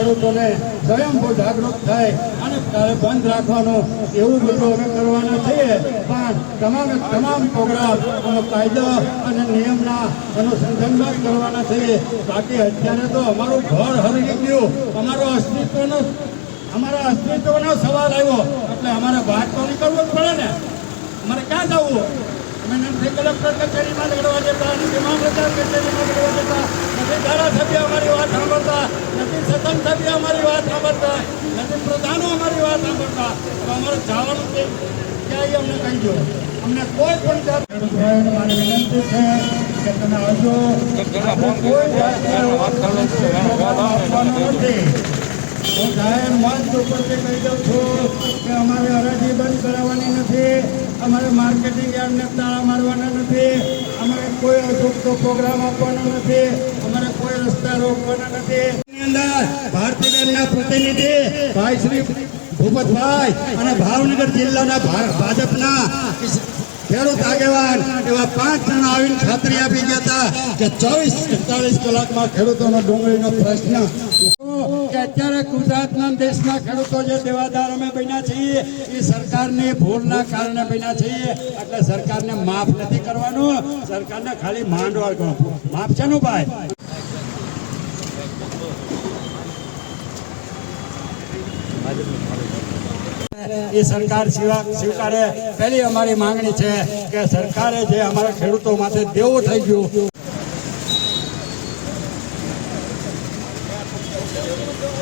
ખેડૂતોને સ્વયંભૂ જાગૃત થાય અને તારે બંધ રાખવાનું એવું બધું અમે કરવાના છીએ. પણ તમામે તમામ પ્રોગ્રામ અમે કાયદો અને નિયમના અનુસંધાનમાં જ કરવાના છીએ. બાકી અત્યારે તો અમારું ઘર હરી ગયું. અમારું અસ્તિત્વનો અમારા અસ્તિત્વનો સવાલ આવ્યો. એટલે અમારે બહાર તો નીકળવું જ પડે ને. અમારે ક્યાં જવું? અમે નથી કલેક્ટર કચેરીમાં લડવા જતા નથી મામલતદાર કચેરીમાં લડવા જતા નથી ધારાસભ્ય અમારી વાત સાંભળતા નથી સતન સભ્ય અમારી વાત સાંભળતા નથી પ્રધાનો અમારી વાત સાંભળતા. તો અમારે જવાનું ક્યાંય અમને કહી દો અમને કોઈ પણ જાત મારી વિનંતી છે કે તમે હજુ કોઈ જાતનો નથી. હું જાહેર મંચ ઉપરથી કહી દઉં છું કે અમારે હરાજી બંધ કરાવવાની નથી. અમારે માર્કેટિંગ યાર્ડને તાળા મારવાના નથી, અમારે કોઈ અજુકતો પ્રોગ્રામ આપવાનો નથી, અમારે કોઈ રસ્તા રોકવાના નથી. અને ભાવનગર જિલ્લાના ભાજપના એવા પાંચ જણ આવીને ખાતરી આપી ગયા હતા કે ચોવીસ અડતાલીસ કલાકમાં ખેડૂતોનો ડુંગળીનો પ્રશ્ન અત્યારે ગુજરાતના દેશના ખેડૂતો જે દેવાદાર અમે બન્યા છીએ, એ સરકારની ભૂલના કારણે બન્યા છીએ. એટલે સરકારને માફ નથી કરવાનું. સરકારને ખાલી માંડવા કરવાનું માફ છે નું ભાઈ? એ સરકાર સ્વીકાર. પહેલી અમારી માંગણી છે કે સરકારે જે અમારા ખેડૂતો માટે દેવું થઈ ગયું Thank you.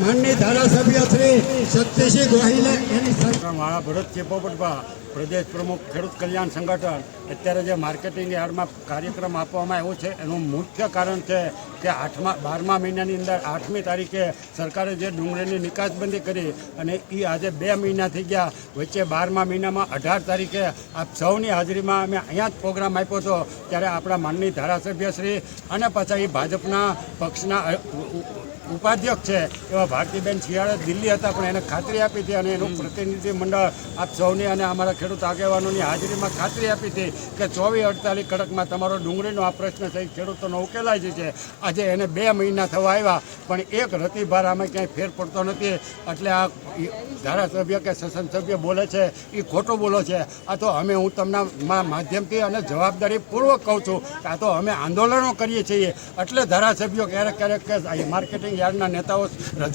માનની ધારાસભ્ય શ્રી સત્યસિંહ ગોહિલે મારા ભરત ચેપોપટભા, પ્રદેશ પ્રમુખ ખેડૂત કલ્યાણ સંગઠન, અત્યારે જે માર્કેટિંગ યાર્ડમાં કાર્યક્રમ આપવામાં આવ્યો છે, એનું મુખ્ય કારણ છે કે આઠમા, બારમા મહિનાની અંદર આઠમી તારીખે સરકારે જે ડુંગળીની નિકાસબંધી કરી અને એ આજે બે મહિના થઈ ગયા, વચ્ચે બારમા મહિનામાં અઢાર તારીખે આપ સૌની હાજરીમાં અમે અહીંયા જ પ્રોગ્રામ આપ્યો હતો, ત્યારે આપણા માનની ધારાસભ્યશ્રી અને પાછા ભાજપના પક્ષના ઉપાધ્યક્ષ છે એવા ભારતીબેન શિયાળે દિલ્હી હતા, પણ એને ખાતરી આપી હતી અને એનું પ્રતિનિધિ મંડળ આપ સૌની અને અમારા ખેડૂત આગેવાનોની હાજરીમાં ખાતરી આપી હતી કે ચોવીસ અડતાલીસ કડકમાં તમારો ડુંગળીનો આ પ્રશ્ન થઈ ખેડૂતોનો ઉકેલાય છે. આજે એને બે મહિના થવા આવ્યા, પણ એક રતિભાર અમે ક્યાંય ફેર પડતો નથી. એટલે આ ધારાસભ્ય કે સસન સભ્ય બોલે છે એ ખોટું બોલો છે. આ તો અમે હું તમને માધ્યમથી અને જવાબદારીપૂર્વક કહું છું કે આ તો અમે આંદોલનો કરીએ છીએ. એટલે ધારાસભ્યો ક્યારેક ક્યારેક માર્કેટિંગ યાર્ડના નેતાઓ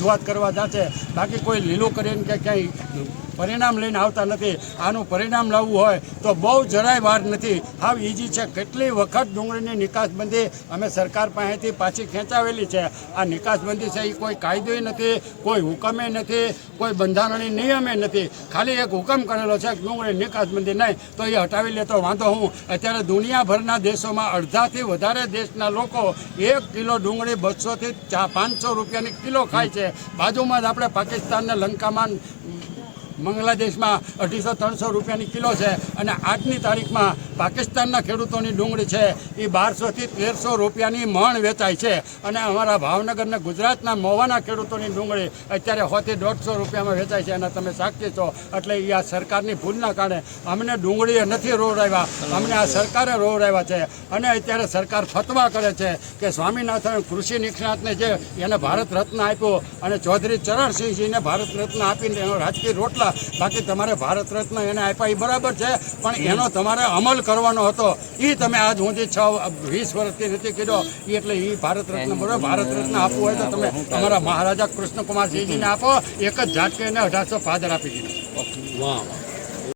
રજૂઆત કરવા જાશે બાકી કોઈ લીલું કરીને કે ક્યાંય પરિણામ લઈને આવતા નથી. આનું પરિણામ લાવવું હોય તો બહુ જરાય વાર નથી. હાવ ઈજી છે. કેટલી વખત ડુંગળીની નિકાસબંધી અમે સરકાર પાસેથી પાછી ખેંચાવેલી છે. આ નિકાસબંધી છે એ કોઈ કાયદોય નથી, કોઈ હુકમે નથી, કોઈ બંધારણની નિયમે નથી. ખાલી એક હુકમ કરેલો છે ડુંગળી નિકાસબંધી નહીં, તો એ હટાવી લેતો વાંધો હું. અત્યારે દુનિયાભરના દેશોમાં અડધાથી વધારે દેશના લોકો એક કિલો ડુંગળી બસોથી પાંચસો રૂપિયાની કિલો ખાય છે. બાજુમાં જ આપણે પાકિસ્તાનને લંકામાં બાંગ્લાદેશમાં અઢીસો ત્રણસો રૂપિયાની કિલો છે અને આજની તારીખમાં પાકિસ્તાનના ખેડૂતોની ડુંગળી છે, એ બારસોથી તેરસો રૂપિયાની મણ વેચાય છે. અને અમારા ભાવનગરના ગુજરાતના મોવાના ખેડૂતોની ડુંગળી અત્યારે હોથી દોઢસો રૂપિયામાં વેચાય છે અને તમે સાક્ષી છો. એટલે એ આ સરકારની ભૂલના કારણે અમને ડુંગળીએ નથી રોવડાવ્યા. અમને આ સરકારે રોવડાવ્યા છે. અને અત્યારે સરકાર ફતવા કરે છે કે સ્વામિનાથન કૃષિ નિષ્ણાતને જે એને ભારત રત્ન આપ્યો અને ચૌધરી ચરણસિંહજીને ભારત રત્ન આપીને એનો રાજકીય રોટલા બાકી તમારે ભારત રત્ન એને આપ્યા એ બરાબર છે પણ એનો તમારે અમલ કરવાનો હતો. એ તમે આજ સુધી છ વીસ વર્ષથી નથી કીધો એટલે એ ભારત રત્ન બરોબર ભારત રત્ન આપવું હોય તો તમે તમારા મહારાજા કૃષ્ણકુમારસિંહજીને આપો એક જ ઝાટકે એને અઢારસો ફાધર આપી દીધું. વાહ વાહ.